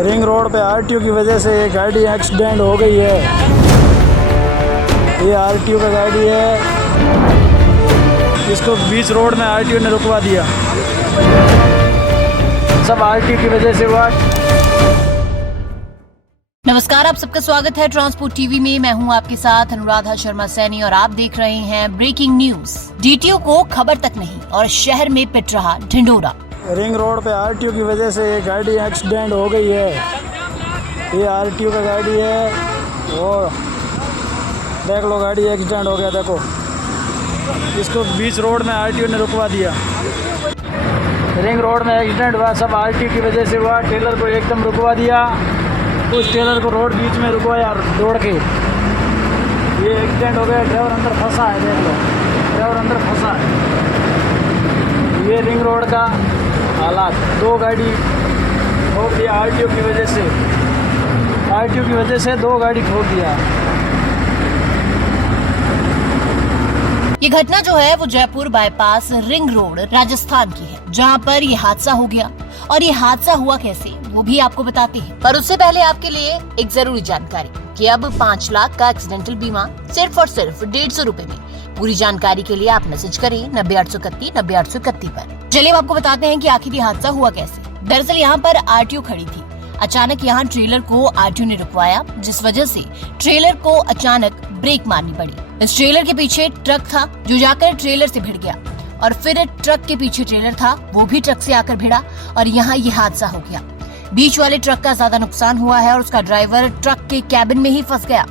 Ring road पे RTO की वजह से ये गाड़ी एक्सीडेंट हो गई है। ये आरटीओ का गाड़ी है, इसको बीच रोड में आरटीओ ने रुकवा दिया। सब आरटीओ की वजह से हुआ। नमस्कार, आप सबका स्वागत है ट्रांसपोर्ट टीवी में। मैं हूं आपके साथ अनुराधा शर्मा सैनी और आप देख रहे हैं ब्रेकिंग न्यूज। डीटीओ को खबर तक नहीं और शहर में पिट रहा ढिंढोरा। रिंग रोड पे आरटीओ की वजह से ये गाड़ी एक्सीडेंट हो गई है। ये आरटीओ का गाड़ी है और देख लो गाड़ी एक्सीडेंट हो गया। देखो इसको बीच रोड में आरटीओ ने रुकवा दिया। रिंग रोड में एक्सीडेंट हुआ, सब आरटीओ की वजह से हुआ। टेलर को एकदम रुकवा दिया, उस टेलर को रोड बीच में रुकवाया दौड़ के। ये एक्सीडेंट हो गया, ड्राइवर अंदर फंसा है। देख लो ड्राइवर अंदर फंसा है। ये रिंग रोड का हालात, दो गाड़ी ठोक दिया आरटीओ की वजह से। आरटीओ की वजह से दो गाड़ी ठोक दिया। ये घटना जो है वो Jaipur bypass ring road Rajasthan की है, जहां पर ये हादसा हो गया। और ये हादसा हुआ कैसे वो भी आपको बताते हैं, पर उससे पहले आपके लिए एक जरूरी जानकारी कि अब 5 लाख का एक्सीडेंटल बीमा सिर्फ और सिर्फ 150 रूपए में। पूरी जानकारी के लिए आप मैसेज करें 90 831 90 831 पर। चलिए आपको बताते हैं कि आखिर ये हादसा हुआ कैसे। दरअसल यहाँ पर आरटीओ खड़ी थी। अचानक यहाँ ट्रेलर को आरटीओ ने रुकवाया, जिस वजह से ट्रेलर को अचानक ब्रेक मारनी पड़ी। इस ट्रेलर के पीछे ट्रक था जो जाकर ट्रेलर से भिड़ गया, और फिर ट्रक के पीछे ट्रेलर था, वो भी ट्रक से आकर भिड़ा और यहाँ ये हादसा हो गया। बीच वाले ट्रक का ज्यादा नुकसान हुआ है और उसका ड्राइवर ट्रक के कैबिन में ही फंस गया,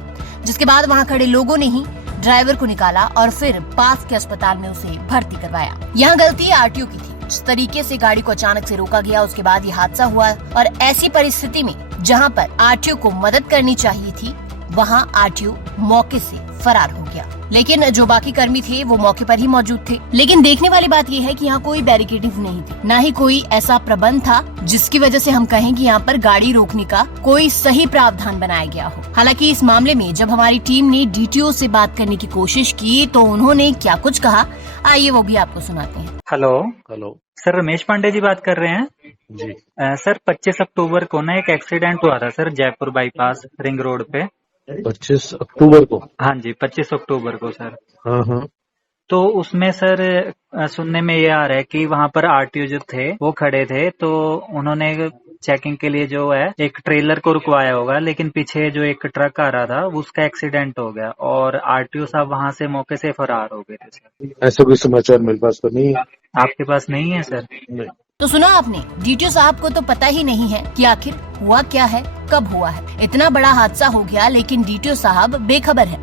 जिसके बाद वहाँ खड़े लोगों ने ही ड्राइवर को निकाला और फिर पास के अस्पताल में उसे भर्ती करवाया। यहाँ गलती आरटीओ की थी। जिस तरीके से गाड़ी को अचानक से रोका गया, उसके बाद ये हादसा हुआ। और ऐसी परिस्थिति में जहाँ पर आरटीओ को मदद करनी चाहिए थी, वहाँ आरटीओ मौके से फरार हो गया। लेकिन जो बाकी कर्मी थे वो मौके पर ही मौजूद थे। लेकिन देखने वाली बात ये है कि यहाँ कोई बैरिकेडिंग नहीं थी, न ही कोई ऐसा प्रबंध था जिसकी वजह से हम कहें कि यहाँ पर गाड़ी रोकने का कोई सही प्रावधान बनाया गया हो। हालांकि इस मामले में जब हमारी टीम ने डीटीओ से बात करने की कोशिश की तो उन्होंने क्या कुछ कहा, आइए वो भी आपको सुनाते हैं। हेलो सर, रमेश पांडे जी बात कर रहे हैं जी। सर 25 अक्टूबर को ना एक एक्सीडेंट हुआ था sir, Jaipur bypass ring road पे। 25 अक्टूबर को? हाँ जी, 25 अक्टूबर को सर। हाँ। तो उसमें सर सुनने में ये आ रहा है कि वहाँ पर आरटीओ जो थे वो खड़े थे, तो उन्होंने चेकिंग के लिए जो है एक ट्रेलर को रुकवाया होगा, लेकिन पीछे जो एक ट्रक आ रहा था उसका एक्सीडेंट हो गया और आरटीओ साहब वहाँ से मौके से फरार हो गए थे सर। ऐसा कोई समाचार मेरे पास तो नहीं है। आपके पास नहीं है सर? नहीं। तो सुना आपने, डीटीओ साहब को तो पता ही नहीं है कि आखिर हुआ क्या है, कब हुआ है। इतना बड़ा हादसा हो गया लेकिन डीटीओ साहब बेखबर है।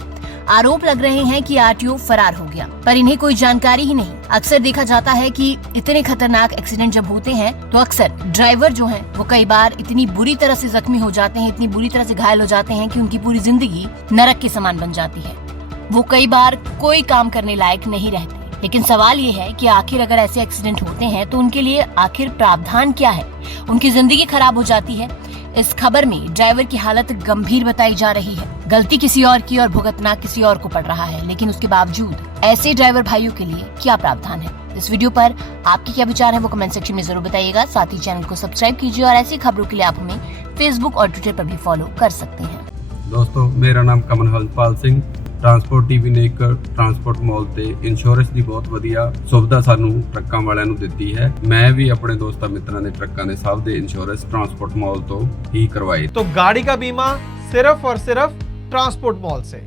आरोप लग रहे हैं कि आरटीओ फरार हो गया, पर इन्हें कोई जानकारी ही नहीं। अक्सर देखा जाता है कि इतने खतरनाक एक्सीडेंट जब होते हैं तो अक्सर ड्राइवर जो हैं वो कई बार इतनी बुरी तरह से जख्मी हो जाते हैं, इतनी बुरी तरह से घायल हो जाते हैं कि उनकी पूरी जिंदगी नरक के समान बन जाती है। वो कई बार कोई काम करने लायक नहीं रहते। लेकिन सवाल ये है कि आखिर अगर ऐसे एक्सीडेंट होते हैं तो उनके लिए आखिर प्रावधान क्या है? उनकी जिंदगी खराब हो जाती है। इस खबर में ड्राइवर की हालत गंभीर बताई जा रही है। गलती किसी और की और भुगतना किसी और को पड़ रहा है, लेकिन उसके बावजूद ऐसे ड्राइवर भाइयों के लिए क्या प्रावधान है? इस वीडियो पर आपके क्या विचार है वो कमेंट सेक्शन में जरूर बताइएगा। साथ ही चैनल को सब्सक्राइब कीजिए और ऐसी खबरों के लिए आप हमें फेसबुक और ट्विटर पर भी फॉलो कर सकते हैं। दोस्तों, मेरा नाम कमल हलपाल सिंह। ट्रांसपोर्ट टीवी ने एक ट्रांसपोर्ट मॉल ਤੇ ਇੰਸ਼ੋਰੈਂਸ ਦੀ ਬਹੁਤ ਵਧੀਆ ਸੁਵਿਧਾ ਸਾਨੂੰ ਟਰੱਕਾਂ ਵਾਲਿਆਂ ਨੂੰ ਦਿੱਤੀ ਹੈ। ਮੈਂ ਵੀ ਆਪਣੇ ਦੋਸਤਾਂ ਮਿੱਤਰਾਂ ਦੇ ਟਰੱਕਾਂ ਦੇ ਸਭ ਦੇ ਇੰਸ਼ੋਰੈਂਸ ट्रांसपोर्ट मॉल ਤੋਂ ਹੀ ਕਰਵਾਏ। तो गाड़ी का बीमा सिर्फ और सिर्फ ट्रांसपोर्ट मॉल से।